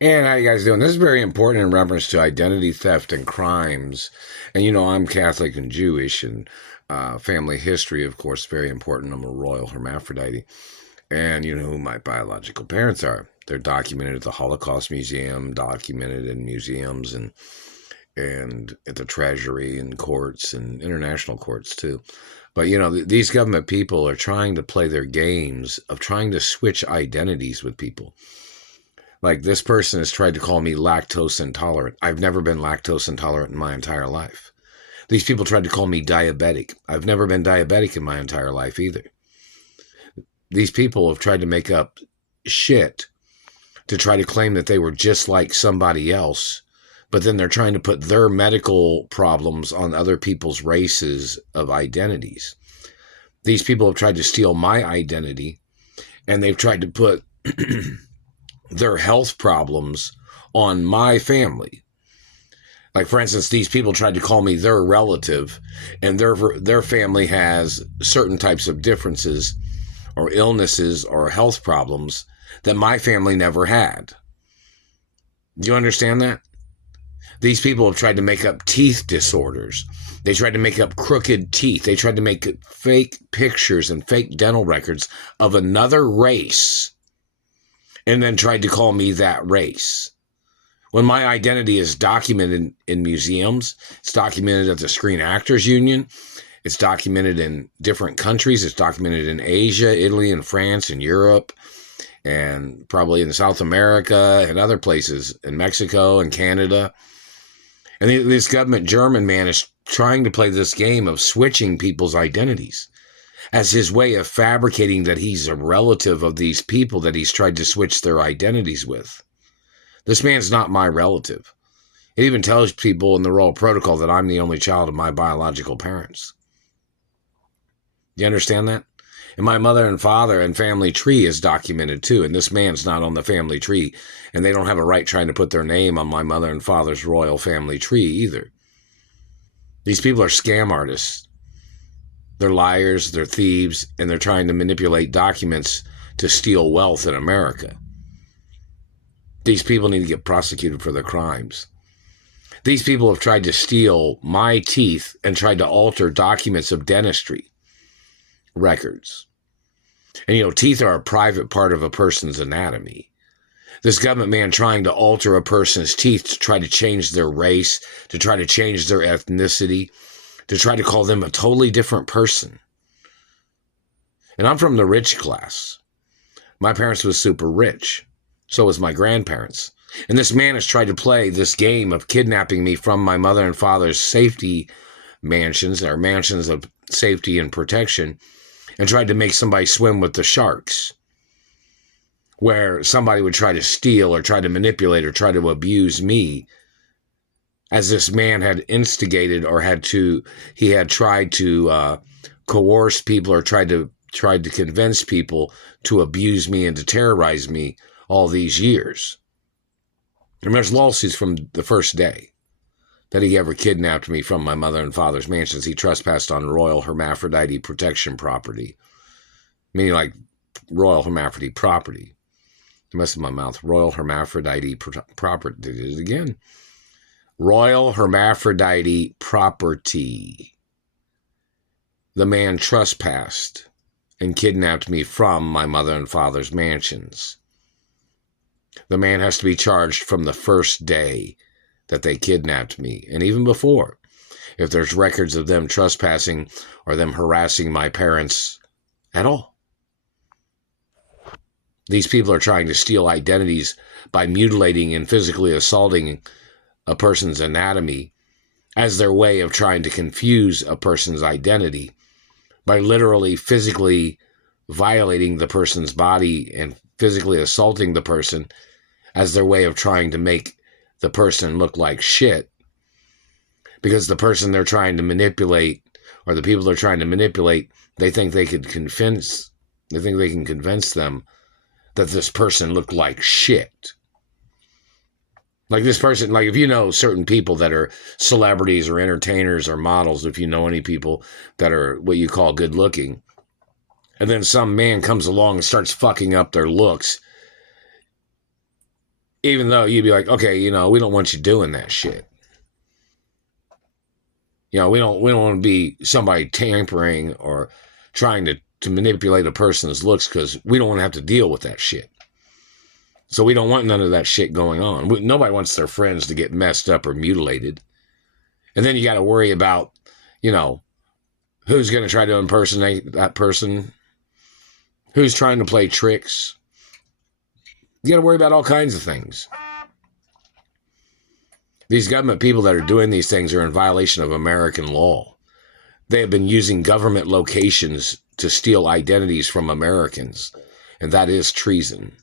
And how you guys doing? This is very important in reference to identity theft and crimes. And I'm Catholic and Jewish, and family history, of course, very important. I'm a royal hermaphrodite. And you know who my biological parents are. They're documented at the Holocaust Museum, documented in museums and at the Treasury and courts and international courts too. But these government people are trying to play their games of trying to switch identities with people. Like, this person has tried to call me lactose intolerant. I've never been lactose intolerant in my entire life. These people tried to call me diabetic. I've never been diabetic in my entire life either. These people have tried to make up shit to try to claim that they were just like somebody else, but then they're trying to put their medical problems on other people's races of identities. These people have tried to steal my identity, and they've tried to put their health problems on my family. Like, for instance, these people tried to call me their relative, and their family has certain types of differences or illnesses or health problems that my family never had. Do you understand that? These people have tried to make up teeth disorders. They tried to make up crooked teeth. They tried to make fake pictures and fake dental records of another race and then tried to call me that race. When my identity is documented in museums, it's documented at the Screen Actors Union, it's documented in different countries, it's documented in Asia, Italy, and France, and Europe, and probably in South America, and other places, in Mexico and Canada. And this government German man is trying to play this game of switching people's identities as his way of fabricating that he's a relative of these people that he's tried to switch their identities with. This man's not my relative. It even tells people in the Royal Protocol that I'm the only child of my biological parents. Do you understand that? And my mother and father and family tree is documented too, and this man's not on the family tree, and they don't have a right trying to put their name on my mother and father's royal family tree either. These people are scam artists. They're liars, they're thieves, and they're trying to manipulate documents to steal wealth in America. These people need to get prosecuted for their crimes. These people have tried to steal my teeth and tried to alter documents of dentistry records. And teeth are a private part of a person's anatomy. This government man trying to alter a person's teeth to try to change their race, to try to change their ethnicity, to try to call them a totally different person. And I'm from the rich class. My parents was super rich. So was my grandparents. And this man has tried to play this game of kidnapping me from my mother and father's safety mansions, or mansions of safety and protection, and tried to make somebody swim with the sharks, where somebody would try to steal or try to manipulate or try to abuse me, as this man had instigated or he had tried to coerce people or tried to convince people to abuse me and to terrorize me all these years. And there's lawsuits from the first day that he ever kidnapped me from my mother and father's mansions. He trespassed on royal hermaphrodite protection property, meaning like royal hermaphrodite property. I messed with my mouth. Royal hermaphrodite property. Did it again. Royal hermaphrodite property. The man trespassed and kidnapped me from my mother and father's mansions. The man has to be charged from the first day that they kidnapped me, and even before, if there's records of them trespassing or them harassing my parents at all. These people are trying to steal identities by mutilating and physically assaulting a person's anatomy as their way of trying to confuse a person's identity by literally physically violating the person's body and physically assaulting the person as their way of trying to make the person look like shit, because the person they're trying to manipulate, or the people they're trying to manipulate, they think they can convince them that this person looked like shit. Like this person, like if you know certain people that are celebrities or entertainers or models, if you know any people that are what you call good looking, and then some man comes along and starts fucking up their looks, Even though you'd be like, okay, we don't want you doing that shit. We don't want to be somebody tampering or trying to manipulate a person's looks because we don't want to have to deal with that shit. So we don't want none of that shit going on. Nobody wants their friends to get messed up or mutilated. And then you got to worry about, who's going to try to impersonate that person, who's trying to play tricks. You got to worry about all kinds of things. These government people that are doing these things are in violation of American law. They have been using government locations to steal identities from Americans, and that is treason.